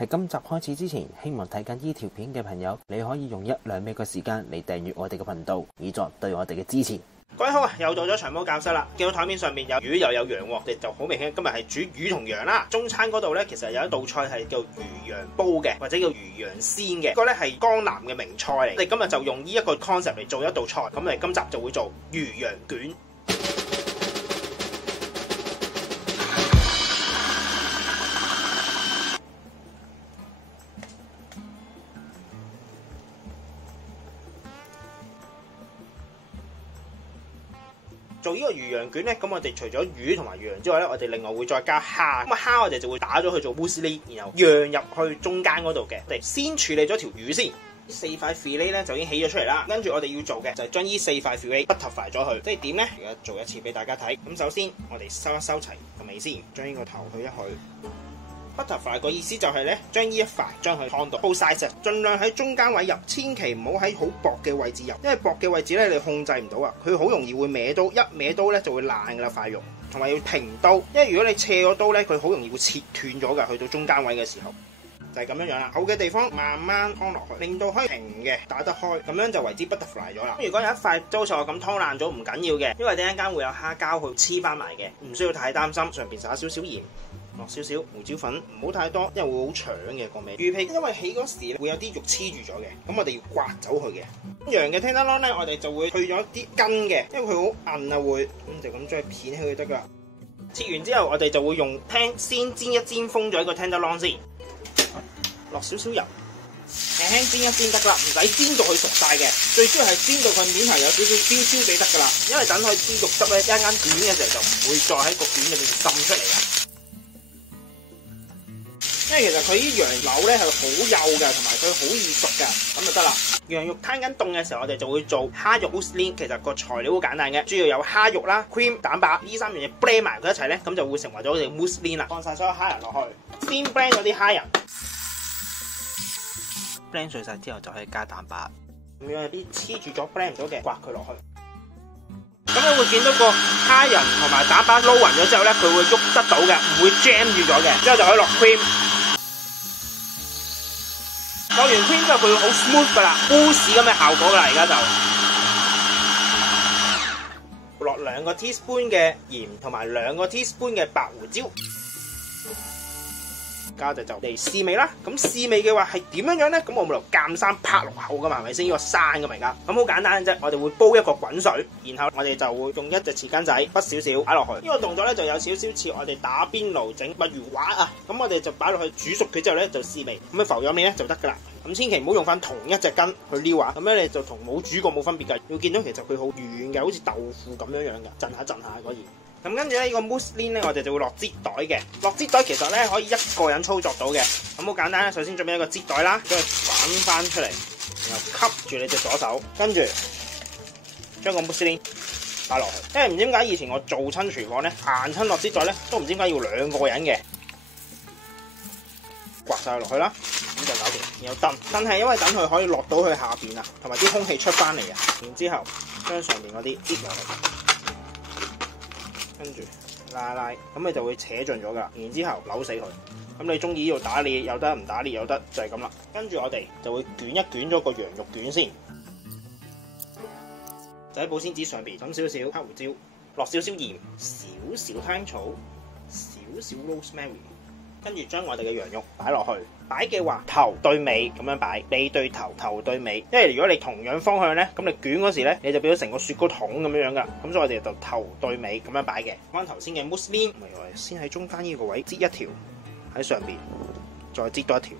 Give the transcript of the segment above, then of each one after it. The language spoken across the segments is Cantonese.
喺今集開始之前，希望睇緊呢條片嘅朋友，你可以用1-2秒嘅時間嚟訂閱我哋嘅頻道，以作對我哋嘅支持。各位好啊，又到咗長毛教室啦。見到台面上面有魚又有羊喎，你就好明顯今日係煮魚同羊啦。中餐嗰度咧，其實有一道菜係叫魚羊煲嘅，或者叫魚羊鮮嘅。呢個咧係江南嘅名菜嚟。我哋今日就用呢一個 concept 嚟做一道菜。咁我哋今集就會做魚羊卷。做呢個魚羊卷咧，咁我哋除咗魚同埋羊之外咧，我哋另外會再加蝦。咁啊蝦我哋就會打咗去做 muesli， 然後釀入去中間嗰度嘅。我哋先處理咗條魚先，4塊 fillet 咧就已經起咗出嚟啦。跟住我哋要做嘅就係將呢4塊 fillet butterfly 咗佢，即係點咧？而家做一次俾大家睇。咁首先我哋收一收齊個尾先，將呢個頭去一去。Butterfly 個意思就係咧，將呢一塊將佢燙到 both sides，盡量喺中間位入，千祈唔好喺好薄嘅位置入，因為薄嘅位置咧你控制唔到啊，佢好容易會歪刀，一歪刀咧就會爛噶啦塊肉，同埋要平刀，因為如果你斜咗刀咧，佢好容易會切斷咗噶，去到中間位嘅時候就係咁樣樣啦。厚嘅地方慢慢燙落去，令到可以平嘅打得開，咁樣就為之 Butterfly 咗啦。如果有一塊刀似我咁燙爛咗唔緊要嘅，因為陣間會有蝦膠去黐翻埋嘅，唔需要太擔心。上邊撒少少鹽。落少少胡椒粉，唔好太多，因為會好搶嘅個味。魚皮因為起嗰時會有啲肉黐住咗嘅，咁我哋要刮走佢嘅。羊嘅 tenderloin 咧，我哋就會去咗啲筋嘅，因為佢好韌啊會，咁就咁將佢片起佢得噶啦。切完之後，我哋就會用 pan 先煎一煎封咗一個 tenderloin 先，落少少油，輕輕煎一煎得噶啦，唔使煎到佢熟晒嘅，最主要係煎到佢面頭有少少焦焦地得噶啦，因為等佢啲肉汁咧一間捲嘅時候就唔會再喺個卷入面滲出嚟啦。因為其實佢啲羊柳咧係好幼嘅，同埋佢好易熟嘅，咁就得啦。羊肉攤緊凍嘅時候，我哋就會做蝦肉 muesli。其實個材料好簡單嘅，主要有蝦肉啦、cream、蛋白呢3樣嘢 blend 埋佢一齊咧，咁就會成為咗我哋 muesli 啦。放晒所有蝦仁落去，先 blend 咗啲蝦仁 ，blend 碎晒之後就可以加蛋白。咁樣有啲黐住咗 blend 唔到嘅，刮佢落去。咁你會見到個蝦仁同埋蛋白撈勻咗之後咧，佢會喐得到嘅，唔會 jam 住咗嘅。之後就可以落 cream。落完 cream 之後佢會好 smooth 噶啦，烏士咁嘅效果噶啦，而家就落2個 teaspoon 嘅鹽同埋2個 teaspoon 嘅白胡椒，家就嚟試味啦。咁試味嘅話係點樣樣咧？咁我冇理由鑑生拍落口噶嘛，係咪先？呢個生噶嘛而家，咁好簡單嘅啫。我哋會煲一個滾水，然後我哋就會用一隻匙羹仔滗少少擺落去。呢個動作咧就有少少似我哋打邊爐整墨魚滑啊。咁我哋就擺落去煮熟佢之後咧就試味，咁樣浮咗面咧就得噶啦。咁千祈唔好用翻同一隻羹去撩啊，咁咧你就同冇煮過冇分別㗎。要見到其實佢好軟嘅，好似豆腐咁樣樣嘅，震下可以。咁跟住咧呢個 muesli 咧，我哋就會落擠袋嘅。落擠袋其實咧可以一個人操作到嘅。咁好簡單咧，首先準備一個擠袋啦，將佢反翻出嚟，然後吸住你隻左手，跟住將個 muesli 擺落去。因為唔知點解以前我做親廚房咧，行親落擠袋咧，都唔知點解要2個人嘅。刮晒落去啦，咁就搞掂。然後燉，但係因為等佢可以落到去下邊啊，同埋啲空氣出翻嚟啊。然之後將上面嗰啲擠落去，跟住拉，咁你就會扯盡咗噶。然之後扭死佢。咁你中意呢度打裂又得，唔打裂又得，就係咁啦。跟住我哋就會捲一捲咗個羊肉卷先，就喺保鮮紙上邊揼少少黑胡椒，落少少鹽，少少香草，少少 rosemary。跟住將我哋嘅羊肉擺落去，擺嘅話頭對尾咁樣擺，尾對頭，頭對尾。因為如果你同樣方向咧，咁你捲嗰時咧，你就變咗成個雪糕筒咁樣樣噶。咁所以我哋就頭對尾咁樣擺嘅。翻頭先嘅 muesli，先喺中間呢個位擠一條，喺上邊再擠多一條，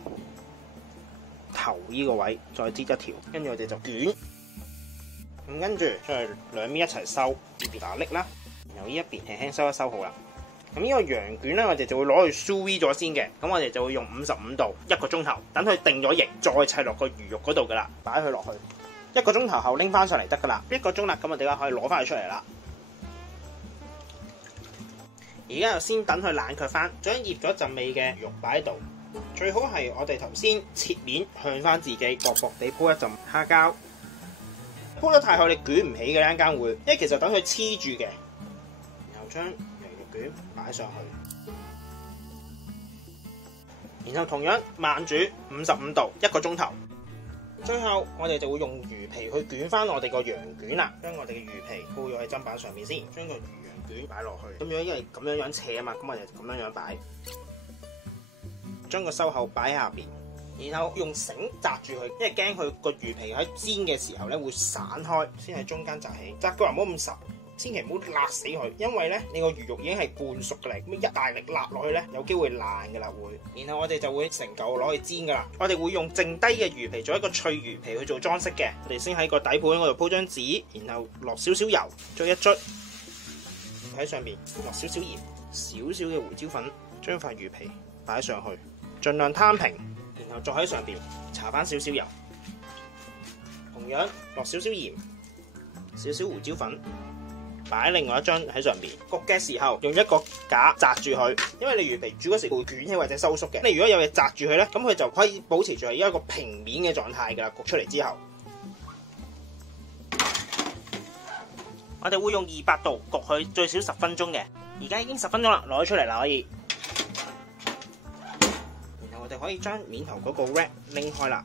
頭呢個位再擠一條，跟住我哋就捲。咁跟住將佢兩邊一齊收，呢邊打力啦，然後呢一邊輕輕收一收好啦。咁呢個羊卷咧，我哋就會攞去 sous vide 咗先嘅。咁我哋就會用55度1個鐘頭，等佢定咗型，再砌落個魚肉嗰度噶啦，擺佢落去。1個鐘頭後拎翻上嚟得噶啦。1個鐘啦，咁我哋而家可以攞翻佢出嚟啦。而家就先等佢冷卻翻，將醃咗陣味嘅肉擺喺度。最好係我哋頭先切面向翻自己，薄薄地鋪一陣蝦膠。鋪得太厚你捲唔起嘅，一陣間會，因為其實等佢黐住嘅。然後將羊肉卷擺上去。然後同樣慢煮55度1個鐘頭。最後我哋就會用魚皮去捲翻我哋個羊卷啦，將我哋嘅魚皮鋪咗喺砧板上面先，將個魚羊卷擺落去。咁樣因為咁樣斜啊嘛，咁我哋就咁樣擺，將個收口擺喺下邊，然後用繩紮住佢，因為驚佢個魚皮喺煎嘅時候咧會散開，先喺中間紮起，紮個又唔好咁實。千祈唔好辣死佢，因為咧你個魚肉已經係半熟嘅啦，咁一大力辣落去咧，有機會爛嘅啦會。然後我哋就會成嚿攞去煎噶啦。我哋會用剩低嘅魚皮做一個脆魚皮去做裝飾嘅。我哋先喺個底盤嗰度鋪張紙，然後落少少油，捽一捽喺上邊，落少少鹽，少少嘅胡椒粉，將塊魚皮擺上去，盡量攤平，然後再喺上邊搽翻少少油，同樣落少少鹽，少少胡椒粉。擺另外一張喺上邊，焗嘅時候用一個架紮住佢，因為你魚皮煮嗰時會捲起或者收縮嘅。你如果有嘢紮住佢咧，咁佢就可以保持住係一個平面嘅狀態㗎啦。焗出嚟之後，我哋會用200度焗佢最少10分鐘嘅。而家已經10分鐘啦，攞咗出嚟啦可以。然後我哋可以將面頭嗰個 wrap 拎開啦。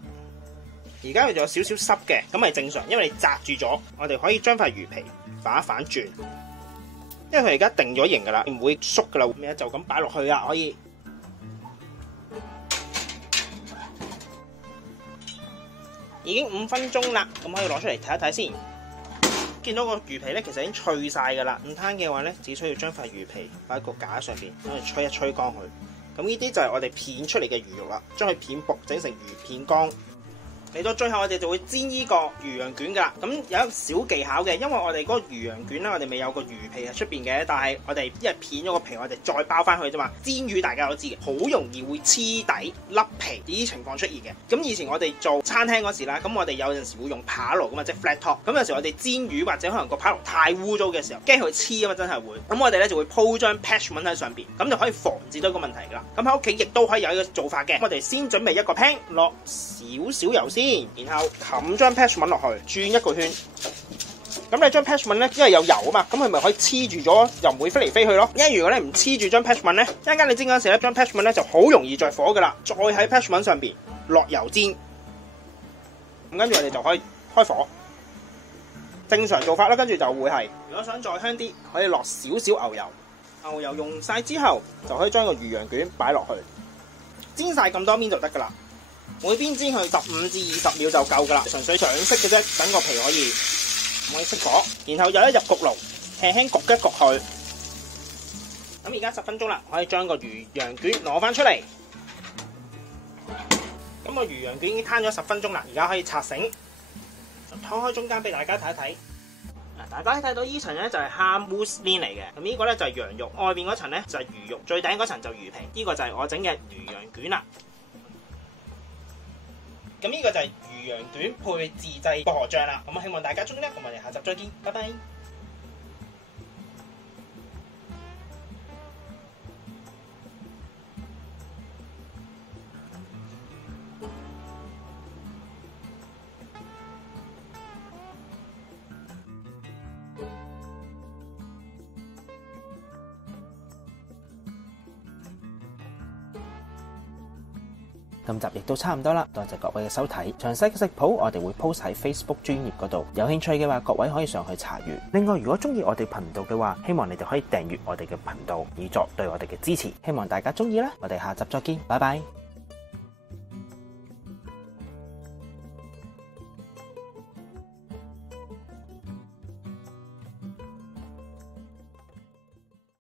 而家佢仲有少少濕嘅，咁係正常，因為你紮住咗。我哋可以將塊魚皮反一反轉，因為佢而家定咗型噶啦，唔會縮噶啦，咩就咁擺落去啊，可以。已經5分鐘啦，咁可以攞出嚟睇一睇先。見到個魚皮咧，其實已經脆晒噶啦。唔攤嘅話咧，只需要將塊魚皮擺喺個架上邊，攞嚟吹一吹乾佢。咁呢啲就係我哋片出嚟嘅魚肉啦，將佢片薄整成魚片乾。嚟到最後，我哋就會煎呢個魚羊卷噶啦。咁有一個小技巧嘅，因為我哋嗰個魚羊卷咧，我哋未有個魚皮喺出邊嘅，但係我哋因為片咗個皮，我哋再包翻去啫嘛。煎魚大家都知嘅，好容易會黐底甩皮呢啲情況出現嘅。咁以前我哋做餐廳嗰時啦，咁我哋有陣時會用扒爐噶嘛，即係 flat top。咁有時我哋煎魚或者可能個扒爐太污糟嘅時候，驚佢黐啊嘛，真係會。咁我哋咧就會鋪張 parchment 喺上邊，咁就可以防止到個問題噶啦。咁喺屋企亦都可以有一個做法嘅。我哋先準備一個 pan， 落少少油先。然後冚張 parchment 落去，轉一個圈。咁你張 parchment 咧，因為有油啊嘛，咁佢咪可以黐住咗，又唔會飛嚟飛去咯。因為如果你唔黐住張 parchment 咧，一陣間你煎嗰陣時咧，張 parchment 咧就好容易着火噶啦。再喺 parchment 上邊落油煎，咁跟住我哋就可以開火。正常做法啦，跟住就會係，如果想再香啲，可以落少少牛油。牛油用晒之後，就可以將個魚羊卷擺落去，煎晒咁多面就得噶啦。每邊煎去15至20秒就夠噶啦，純粹上色嘅啫，等個皮可以熄火，然後有一入焗爐，輕輕焗一焗佢。咁而家10分鐘啦，可以將個魚羊卷攞翻出嚟。咁個魚羊卷已經攤咗10分鐘啦，而家可以拆繩，就拖開中間俾大家睇一睇。大家睇到呢層咧就係蝦 mousseline 嚟嘅，咁呢個咧就係羊肉，外邊嗰層咧就係魚肉，最頂嗰層就魚皮。呢個就係我整嘅魚羊卷啦。咁呢個就係魚羊卷配自製薄荷醬啦，咁希望大家中意啦，咁我哋下集再見，拜拜。今集亦都差唔多啦，多謝各位嘅收睇。詳細嘅食譜我哋會 post 喺 Facebook 專頁嗰度，有興趣嘅話，各位可以上去查閱。另外，如果中意我哋頻道嘅話，希望你哋可以訂閱我哋嘅頻道，以作對我哋嘅支持。希望大家中意啦，我哋下集再見，拜拜。